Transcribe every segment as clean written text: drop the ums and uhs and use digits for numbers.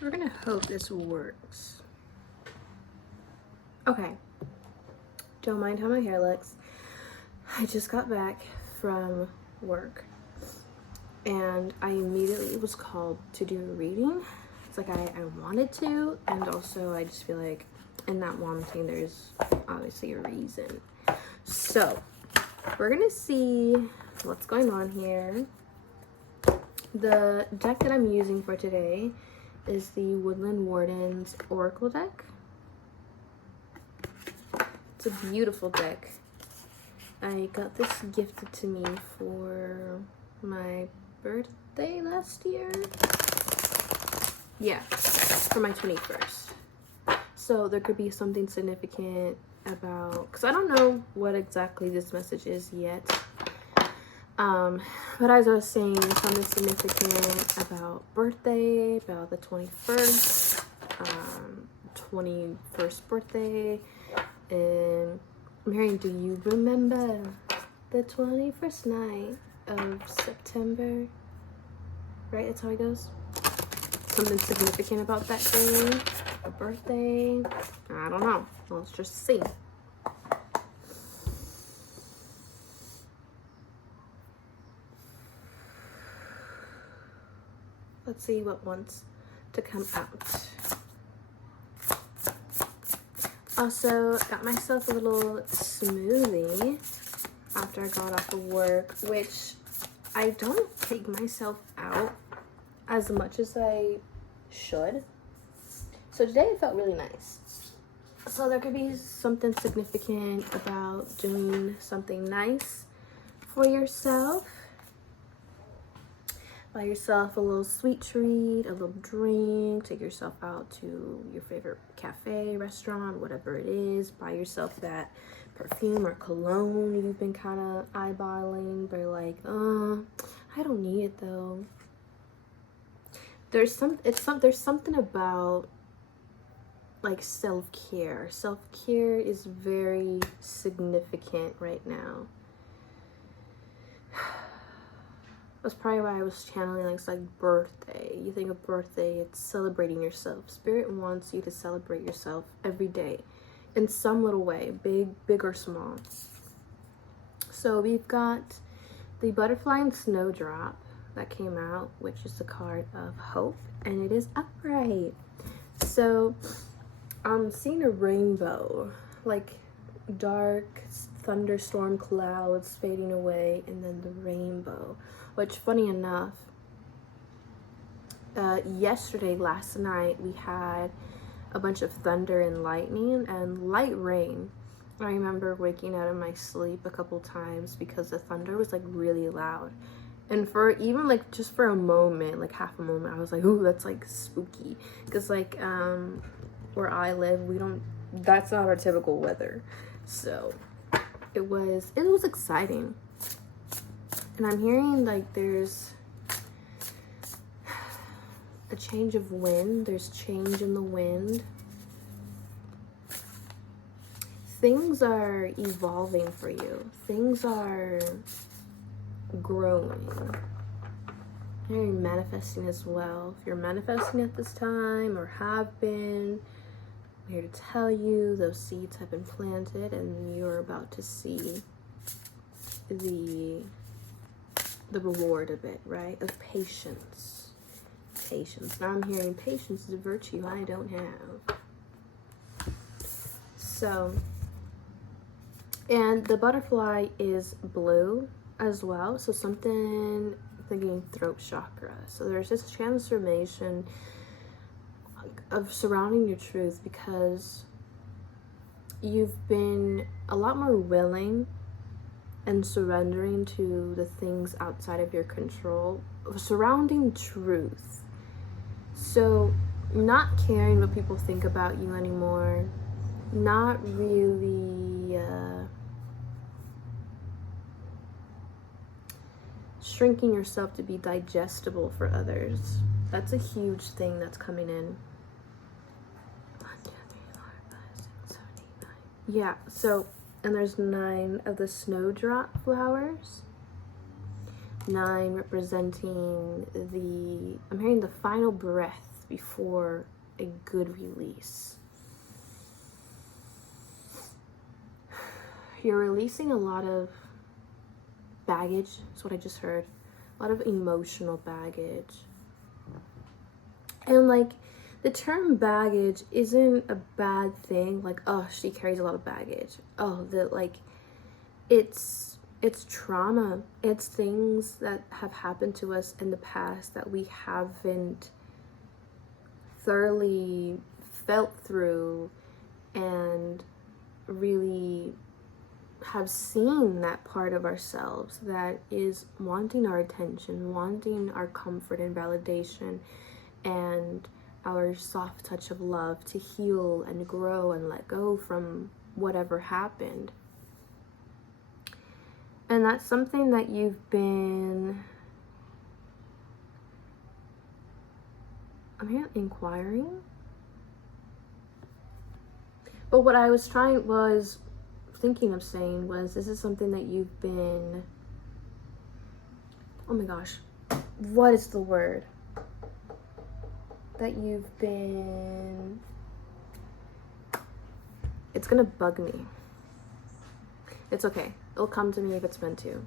We're gonna hope this works. Okay. Don't mind how my hair looks. I just got back from work and I immediately was called to do a reading. It's like I wanted to, and also I just feel like in that wanting there's obviously a reason. So we're gonna see what's going on here. The deck that I'm using for today is the Woodland Wardens Oracle deck. It's a beautiful deck. I got this gifted to me for my birthday last year. Yeah, for my 21st. So there could be something significant about, because I don't know what exactly this message is yet. But as I was saying, there's something significant about birthday, about the 21st, 21st birthday, and I'm hearing, do you remember the 21st night of September? Right, that's how it goes. Something significant about that day, a birthday, I don't know. Let's just see. Let's see what wants to come out. Also, got myself a little smoothie after I got off of work, which I don't take myself out as much as I should. So today it felt really nice. So there could be something significant about doing something nice for yourself. Buy yourself a little sweet treat, a little drink, take yourself out to your favorite cafe, restaurant, whatever it is. Buy yourself that perfume or cologne you've been kind of eyeballing, but you're like, I don't need it though. There's something about like self-care. Self-care is very significant right now. That's probably why I was channeling like birthday. You think of birthday, it's celebrating yourself. Spirit wants you to celebrate yourself every day in some little way, big or small. So we've got the Butterfly and Snowdrop that came out, which is the card of hope, and it is upright. So I'm seeing a rainbow, like dark thunderstorm clouds fading away, and then the rainbow. Which, funny enough, last night we had a bunch of thunder and lightning and light rain. I remember waking out of my sleep a couple times because the thunder was like really loud. And for even like just for a moment, like half a moment, I was like, ooh, that's like spooky. Because like where I live, that's not our typical weather. So it was exciting. And I'm hearing like there's a change of wind. There's change in the wind. Things are evolving for you. Things are growing. You're manifesting as well. If you're manifesting at this time or have been, I'm here to tell you those seeds have been planted and you're about to see the reward of it, right? Of patience. Patience. Now I'm hearing patience is a virtue I don't have. So, and the butterfly is blue as well. So something, thinking throat chakra. So there's this transformation of surrounding your truth because you've been a lot more willing and surrendering to the things outside of your control, surrounding truth. So not caring what people think about you anymore, not really shrinking yourself to be digestible for others. That's a huge thing that's coming in. 1, 2, 3, 4, 5, 6, 7, 8, 9. Yeah, so, and there's 9 of the snowdrop flowers. 9 representing I'm hearing the final breath before a good release. You're releasing a lot of baggage, that's what I just heard. A lot of emotional baggage. And like, the term baggage isn't a bad thing. Like, oh, she carries a lot of baggage. Oh, it's trauma. It's things that have happened to us in the past that we haven't thoroughly felt through and really have seen that part of ourselves that is wanting our attention, wanting our comfort and validation, and our soft touch of love to heal and grow and let go from whatever happened. And that's something that you've been, I'm here inquiring. But what I was thinking of saying was, this is something that you've been, oh my gosh, what is the word? That you've been, it's gonna bug me. It's okay. It'll come to me if it's meant to.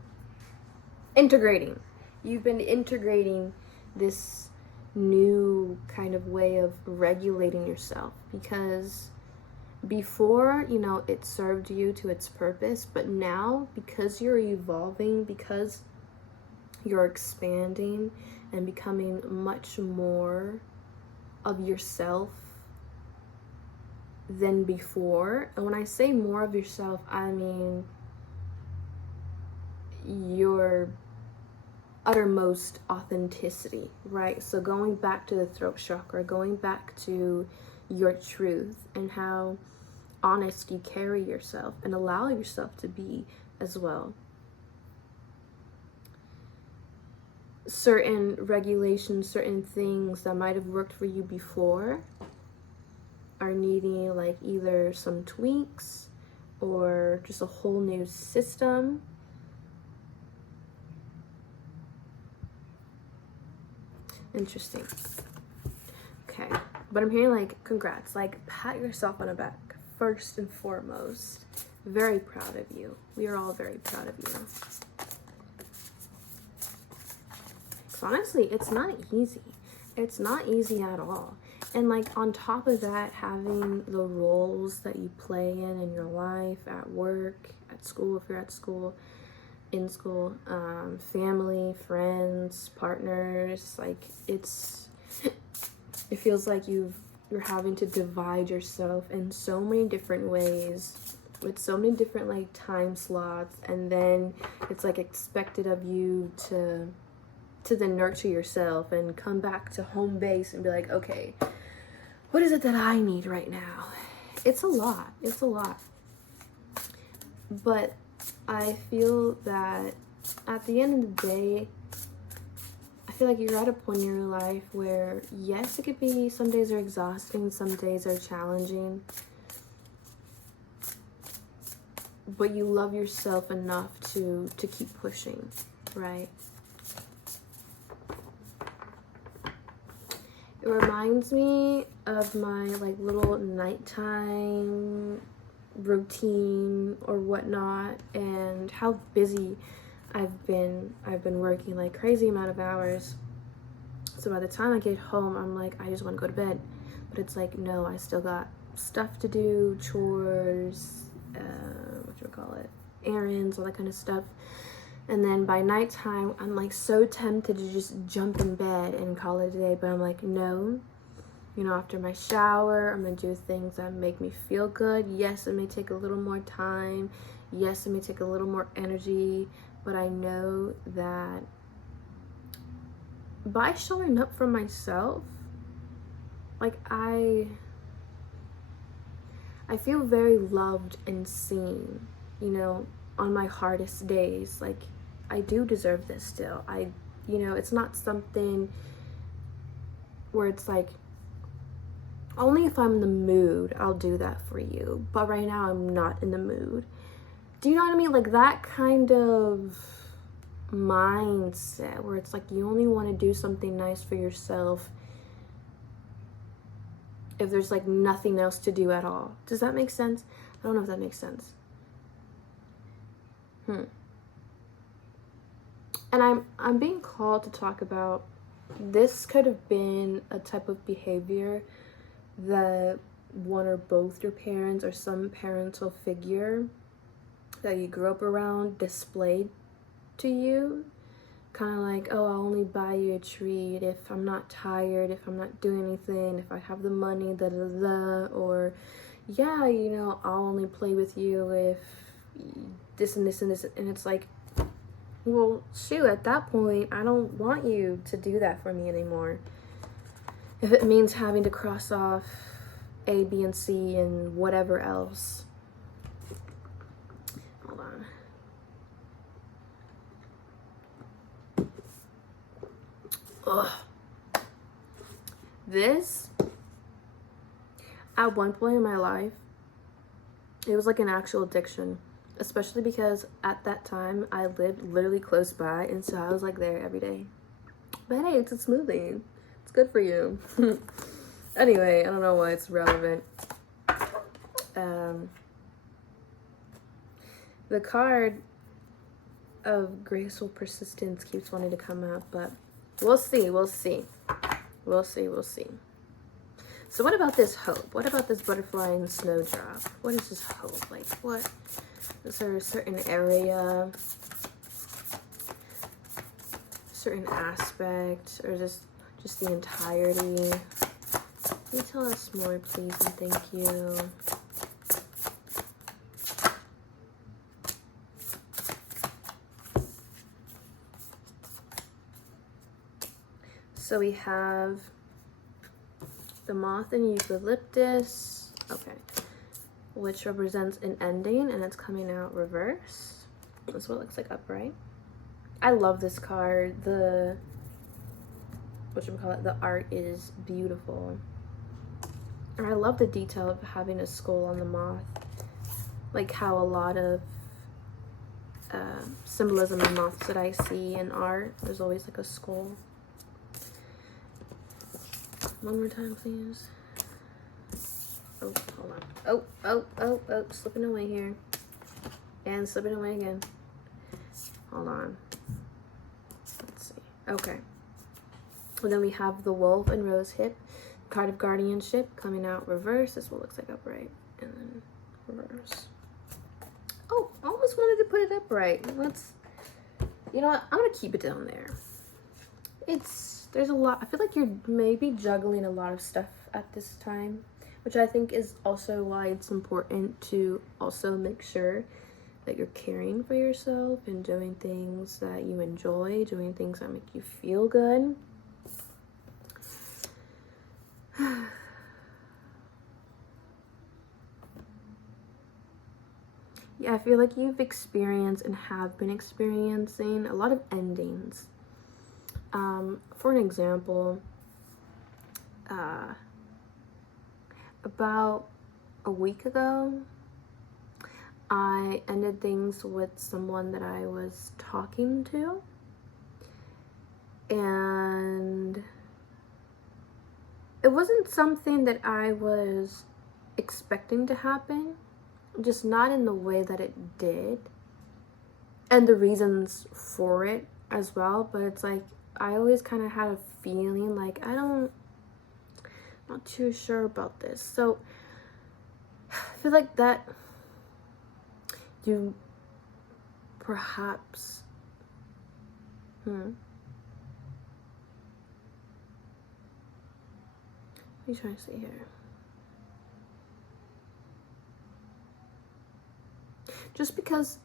Integrating. You've been integrating this new kind of way of regulating yourself, because before, you know, it served you to its purpose, but now, because you're evolving, because you're expanding and becoming much more of yourself than before. And when I say more of yourself, I mean your uttermost authenticity, right? So going back to the throat chakra, going back to your truth and how honest you carry yourself and allow yourself to be as well. Certain regulations, certain things that might have worked for you before are needing like either some tweaks or just a whole new system. Interesting. Okay, but I'm hearing like, congrats, like pat yourself on the back first and foremost. Very proud of you. We are all very proud of you. So honestly, it's not easy. It's not easy at all. And like on top of that, having the roles that you play in your life, at work, at school, if you're at school, in school, family, friends, partners, like it feels like you're having to divide yourself in so many different ways with so many different like time slots, and then it's like expected of you to then nurture yourself and come back to home base and be like, okay, what is it that I need right now? It's a lot. It's a lot. But I feel that at the end of the day, I feel like you're at a point in your life where, yes, it could be, some days are exhausting, some days are challenging, but you love yourself enough to keep pushing, right? It reminds me of my like little nighttime routine or whatnot, and how busy I've been working like crazy amount of hours. So by the time I get home, I'm like, I just want to go to bed. But it's like, no, I still got stuff to do, chores, errands, all that kind of stuff. And then by nighttime, I'm like so tempted to just jump in bed and call it a day. But I'm like, no, you know, after my shower, I'm gonna do things that make me feel good. Yes, it may take a little more time. Yes, it may take a little more energy. But I know that by showing up for myself, like I feel very loved and seen, you know, on my hardest days. Like, I do deserve this still. You know, it's not something where it's like, only if I'm in the mood, I'll do that for you. But right now, I'm not in the mood. Do you know what I mean? Like, that kind of mindset where it's like you only want to do something nice for yourself if there's like nothing else to do at all. Does that make sense? I don't know if that makes sense. And I'm being called to talk about, this could have been a type of behavior that one or both your parents or some parental figure that you grew up around displayed to you. Kind of like, oh, I'll only buy you a treat if I'm not tired, if I'm not doing anything, if I have the money, da da da. Or, yeah, you know, I'll only play with you if this and this and this. And it's like, well, shoot, at that point, I don't want you to do that for me anymore. If it means having to cross off A, B, and C and whatever else. Hold on. Ugh. This, at one point in my life, it was like an actual addiction. Especially because at that time, I lived literally close by, and so I was like there every day. But hey, it's a smoothie. It's good for you. Anyway, I don't know why it's relevant. The card of graceful persistence keeps wanting to come up, but we'll see. So what about this hope? What about this butterfly and snowdrop? What is this hope? Like, what? Is there a certain area, certain aspect, or just the entirety? Can you tell us more, please, and thank you? So we have the moth and eucalyptus. Okay. Which represents an ending, and it's coming out reverse. That's what it looks like upright. I love this card. The art is beautiful. And I love the detail of having a skull on the moth. Like how a lot of symbolism in moths that I see in art, there's always like a skull. One more time, please. Oh, hold on. Oh, slipping away here. And slipping away again. Hold on. Let's see. Okay. And then we have the wolf and rose hip, card of guardianship coming out reverse. This is what it looks like upright. And then reverse. Oh, I almost wanted to put it upright. You know what? I'm going to keep it down there. There's a lot. I feel like you're maybe juggling a lot of stuff at this time, which I think is also why it's important to also make sure that you're caring for yourself and doing things that you enjoy, doing things that make you feel good. Yeah, I feel like you've experienced and have been experiencing a lot of endings. For an example, about a week ago, I ended things with someone that I was talking to, and it wasn't something that I was expecting to happen, just not in the way that it did, and the reasons for it as well. But it's like I always kind of had a feeling like I'm not too sure about this. So I feel like that you perhaps what are you trying to say here? Just because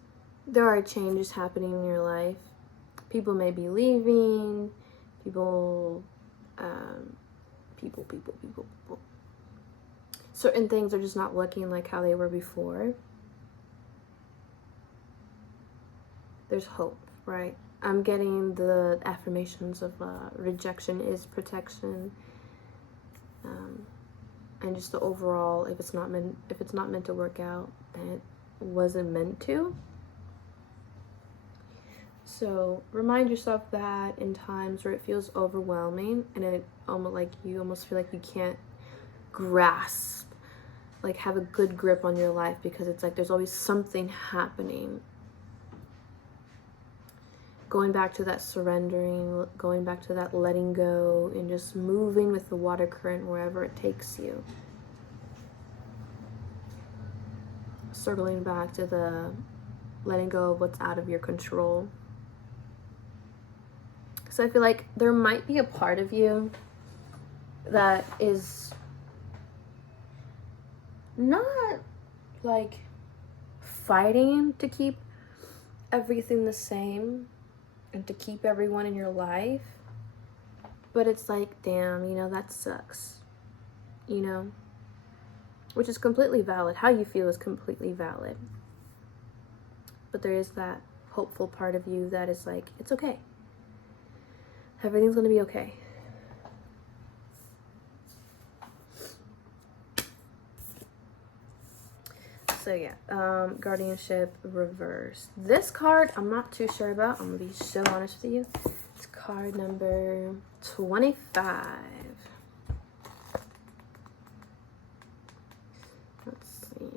there are changes happening in your life, people may be leaving, people. Certain things are just not looking like how they were before. There's hope, right? I'm getting the affirmations of rejection is protection, and just the overall, if it's not meant to work out, then it wasn't meant to. So remind yourself that in times where it feels overwhelming and it almost like you almost feel like you can't grasp, like have a good grip on your life, because it's like there's always something happening. Going back to that surrendering, going back to that letting go, and just moving with the water current wherever it takes you. Circling back to the letting go of what's out of your control. So I feel like there might be a part of you that is not like fighting to keep everything the same and to keep everyone in your life, but it's like, damn, you know, that sucks, you know, which is completely valid. How you feel is completely valid, but there is that hopeful part of you that is like, it's okay, everything's gonna be okay. So yeah, guardianship reverse. This card, I'm not too sure about. I'm gonna be so honest with you. It's card number 25. Let's see.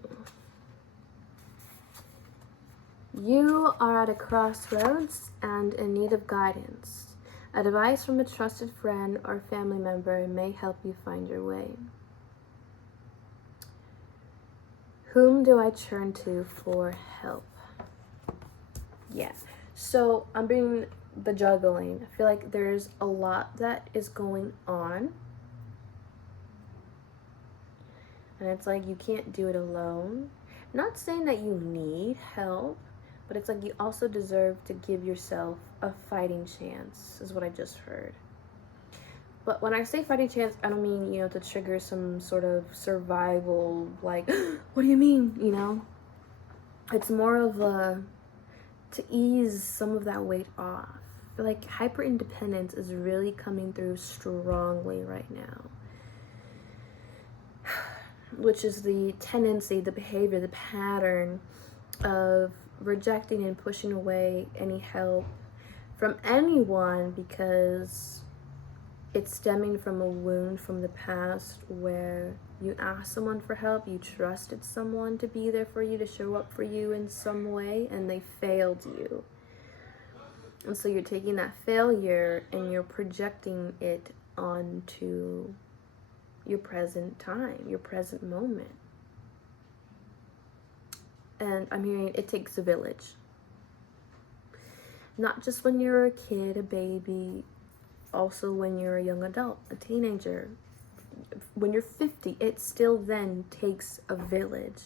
You are at a crossroads and in need of guidance. Advice from a trusted friend or family member may help you find your way. Whom do I turn to for help? Yeah, so I'm being the juggling. I feel like there's a lot that is going on. And it's like you can't do it alone. Not saying that you need help, but it's like you also deserve to give yourself a fighting chance, is what I just heard. But when I say fighting chance, I don't mean, you know, to trigger some sort of survival, like, what do you mean, you know? It's more of a, to ease some of that weight off. I feel like hyper-independence is really coming through strongly right now. Which is the tendency, the behavior, the pattern of rejecting and pushing away any help from anyone because it's stemming from a wound from the past where you asked someone for help, you trusted someone to be there for you, to show up for you in some way, and they failed you. And so you're taking that failure and you're projecting it onto your present time, your present moment. And I'm hearing it takes a village. Not just when you're a kid, a baby, also when you're a young adult, a teenager. When you're 50, it still then takes a village.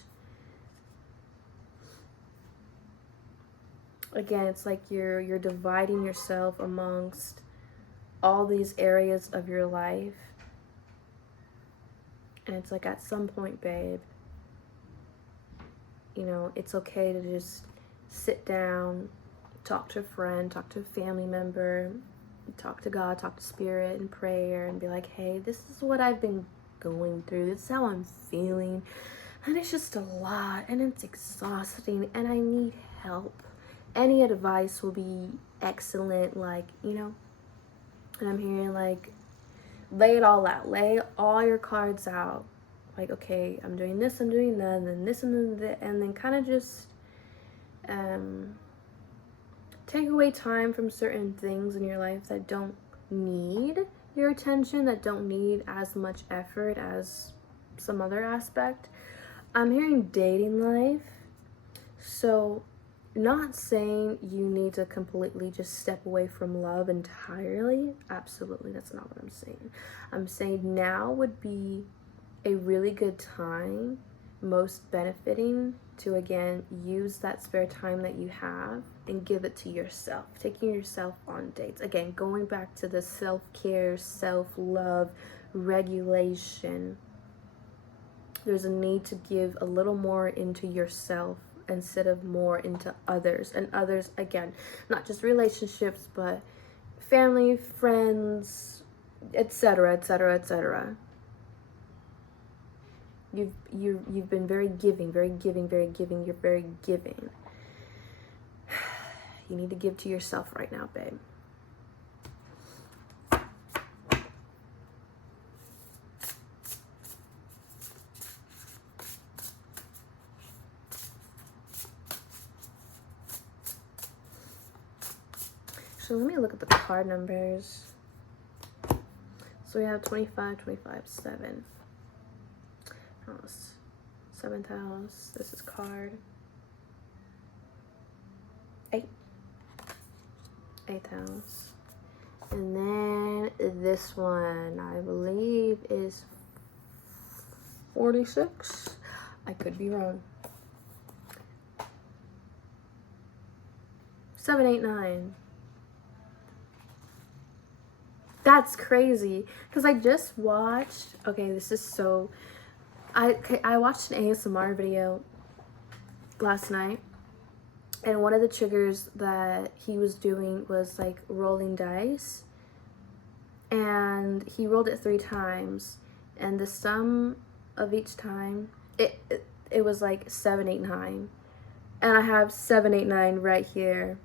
Again, it's like you're dividing yourself amongst all these areas of your life. And it's like at some point, babe, you know, it's okay to just sit down, talk to a friend, talk to a family member, talk to God, talk to Spirit in prayer, and be like, hey, this is what I've been going through. This is how I'm feeling. And it's just a lot, and it's exhausting, and I need help. Any advice will be excellent, like, you know. And I'm hearing, like, lay it all out. Lay all your cards out. Like, okay, I'm doing this, I'm doing that, and then this, and then that, and then kind of just take away time from certain things in your life that don't need your attention, that don't need as much effort as some other aspect. I'm hearing dating life. So, not saying you need to completely just step away from love entirely. Absolutely, that's not what I'm saying. I'm saying now would be a really good time, most benefiting, to again use that spare time that you have and give it to yourself. Taking yourself on dates. Again, going back to the self-care, self-love, regulation. There's a need to give a little more into yourself instead of more into others. And others, again, not just relationships, but family, friends, etc., etc., etc. You've been very giving, very giving, very giving. You're very giving. You need to give to yourself right now, babe. Actually, let me look at the card numbers. So we have 25, 25, 7. House. 7th house. This is card 8. 8th house. And then this one, I believe, is 46. I could be wrong. 7, 8, 9. That's crazy. Because I just watched, okay, this is so, I watched an ASMR video last night. And one of the triggers that he was doing was like rolling dice. And he rolled it 3 times. And the sum of each time, it was like 7, 8, 9. And I have 7, 8, 9 right here.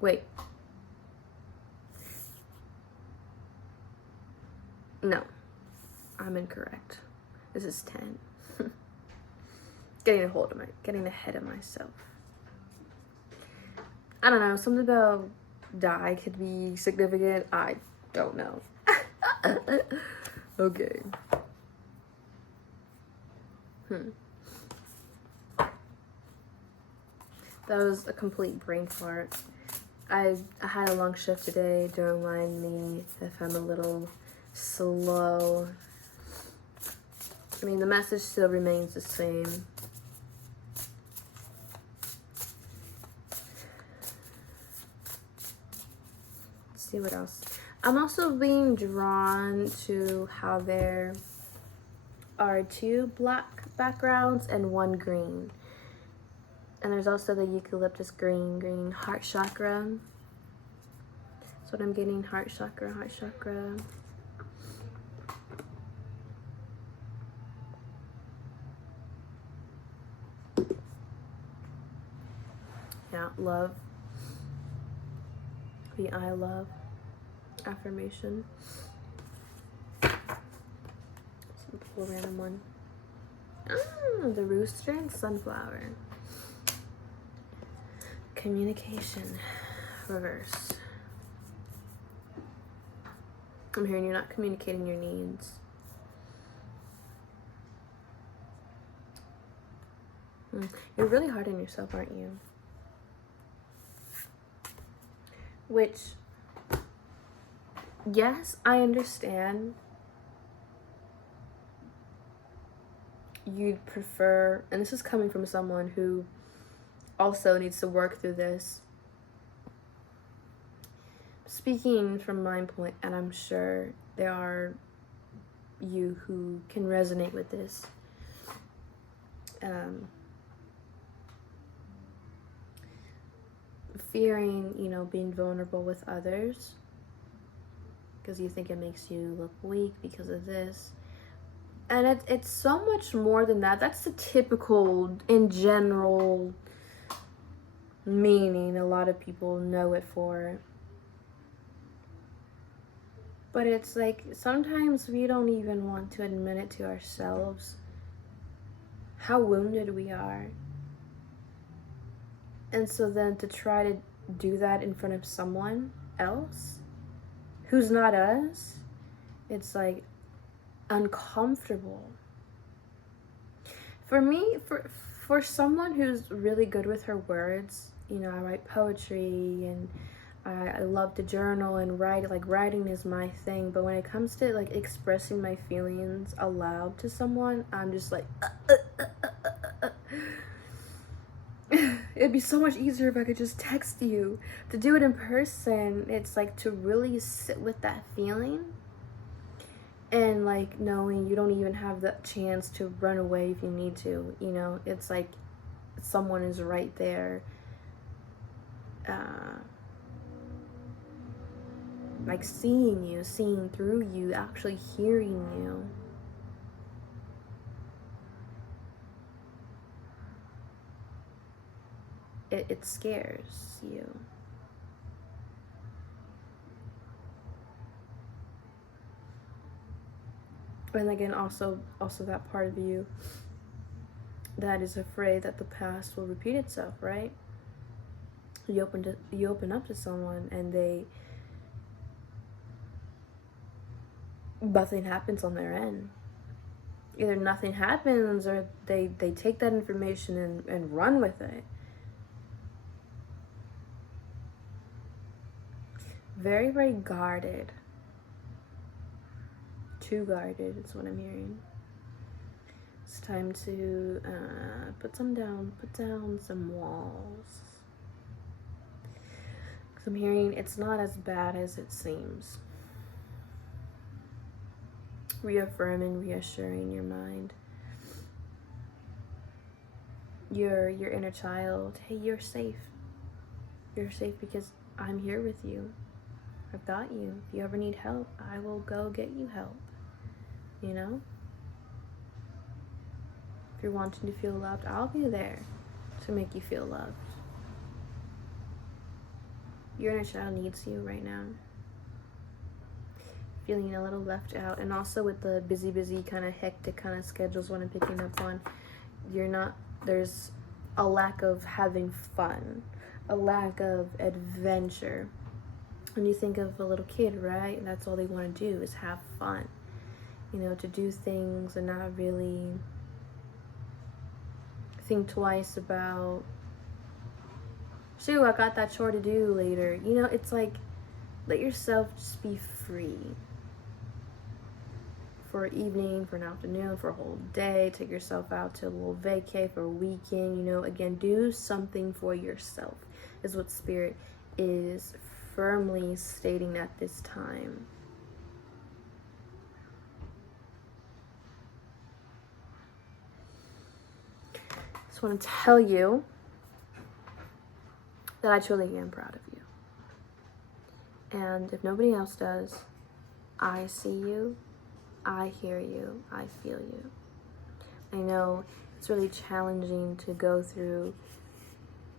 Wait. No. I'm incorrect. This is 10. Getting ahead of myself. I don't know, something about die could be significant. I don't know. Okay. That was a complete brain fart. I had a long shift today. Don't mind me if I'm a little slow. I mean, the message still remains the same. Let's see what else. I'm also being drawn to how there are 2 black backgrounds and 1 green. And there's also the eucalyptus green heart chakra. That's what I'm getting, heart chakra. Yeah, love. The I love affirmation. Some cool random one. Ah, the rooster and sunflower. Communication, reverse. I'm hearing you're not communicating your needs. You're really hard on yourself, aren't you? Which, yes, I understand you'd prefer, and this is coming from someone who also needs to work through this. Speaking from my point, and I'm sure there are you who can resonate with this. Fearing, being vulnerable with others because you think it makes you look weak because of this. And it's so much more than that. That's the typical, in general, meaning a lot of people know it for. But it's like sometimes we don't even want to admit it to ourselves how wounded we are. And so then to try to do that in front of someone else who's not us, it's like uncomfortable. For me, for someone who's really good with her words, I write poetry and I love to journal and write. Like, writing is my thing. But when it comes to like expressing my feelings aloud to someone, I'm just like it'd be so much easier if I could just text you. To do it in person, it's like to really sit with that feeling and like knowing you don't even have the chance to run away if you need to. It's like someone is right there, like seeing you, seeing through you, actually hearing you. It scares you. And again, also that part of you that is afraid that the past will repeat itself, right? You open up to someone and nothing happens on their end. Either nothing happens or they take that information and run with it. Very, very guarded. Too guarded is what I'm hearing. It's time to put down some walls. Because I'm hearing it's not as bad as it seems. Reaffirming, reassuring your mind. Your inner child, hey, you're safe. You're safe because I'm here with you. I've got you. If you ever need help, I will go get you help. You know? If you're wanting to feel loved, I'll be there to make you feel loved. Your inner child needs you right now. Feeling a little left out, and also with the busy kind of hectic kind of schedules what I'm picking up on, there's a lack of having fun, a lack of adventure. When you think of a little kid, right, that's all they want to do is have fun, you know, to do things and not really think twice about, shoot, I got that chore to do later. You know, it's like, let yourself just be free. For an evening, for an afternoon, for a whole day. Take yourself out to a little vacay for a weekend. You know, again, do something for yourself is what Spirit is firmly stating at this time. Just want to tell you that I truly am proud of you. And if nobody else does, I see you. I hear you. I feel you. I know it's really challenging to go through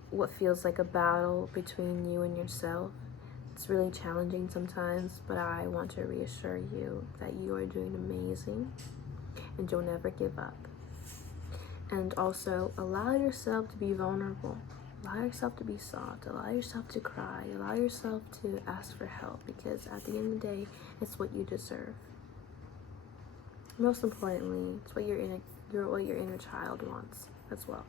what feels like a battle between you and yourself. It's really challenging sometimes, but I want to reassure you that you are doing amazing and you'll never give up. And also allow yourself to be vulnerable. Allow yourself to be soft. Allow yourself to cry. Allow yourself to ask for help, because at the end of the day, it's what you deserve. Most importantly, it's what your inner child wants as well.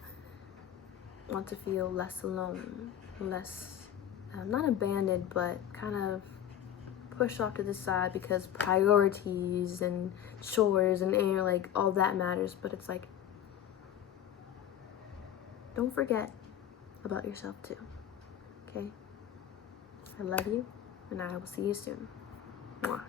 Want to feel less alone, less, not abandoned, but kind of pushed off to the side because priorities and chores and like all that matters. But it's like, don't forget about yourself too. Okay? I love you, and I will see you soon. Mwah.